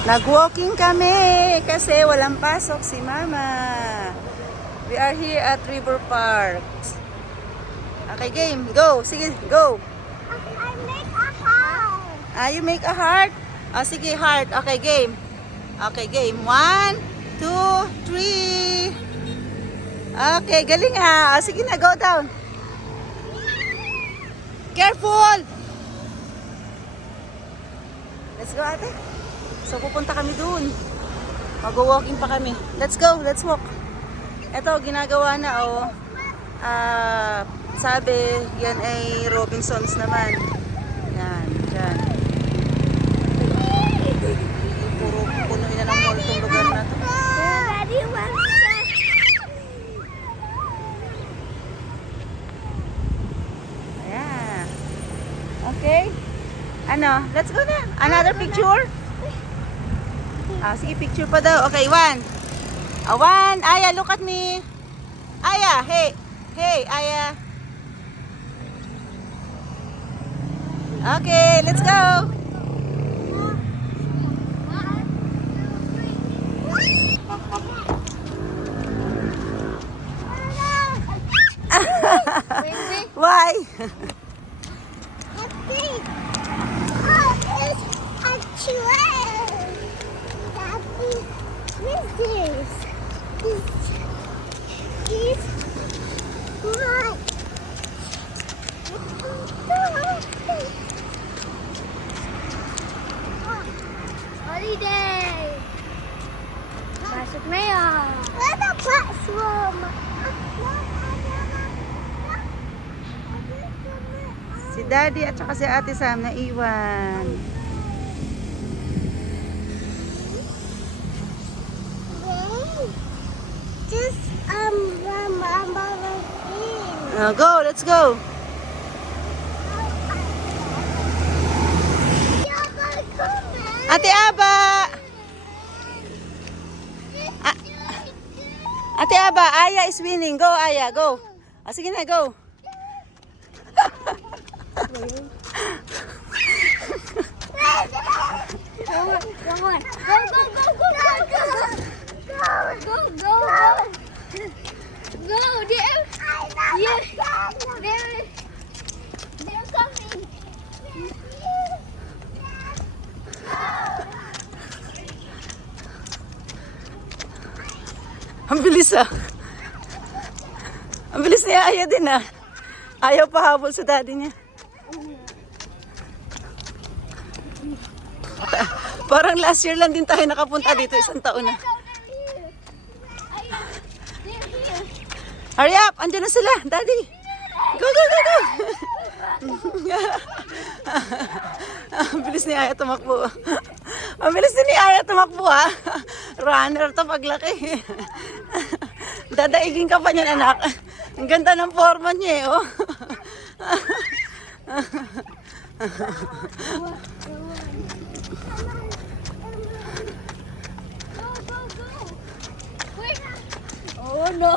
Nag-walking kami kasi walang pasok si Mama. We are here at River Park. Okay, game. Go. Sige, go. I make a heart. You make a heart? Sige, heart. Okay, game. Okay, game. 1, 2, 3. Okay, galing ha. Sige na, go down. Careful! Let's go, ate. So, pupunta kami dun. Mag-walking pa kami. Let's go, let's walk. Ito, ginagawa na, oh. Sabi, yan ay Robinsons naman. Yan, dyan. Puro punuin na ng mall itong lugar na to. Daddy wants Ayan. Okay. Ano, let's go na. Another picture? Sige, picture pa daw. Okay, 1. 1. Aya, look at me. Aya, hey. Hey, Aya. Okay, let's go. Why? big. Oh, it's a train. Daddy, what is this? It's right. Holiday. Pasok na yan. Where's the classroom? Si Daddy at saka si Ate Sam na iwan. Just Go, let's go. Ate Aba! Ate Aba, Aya is winning. Go, Aya, go. Sige na, go. Come on. Go. Go, there. They're coming. Ang bilis ah. Ang bilis niya Aya din ah. Ayaw pahabol sa daddy niya. Parang last year lang din tayo nakapunta dito, isang taon na. Hurry up! Andiyan na sila, daddy! Go! Ang bilis ni Aya tumakbo. Ang bilis din ni Aya tumakbo ha. Runner to paglaki. Dadaigin ka pa niyan anak. Ang ganda ng forma niya eh oh. Oh no.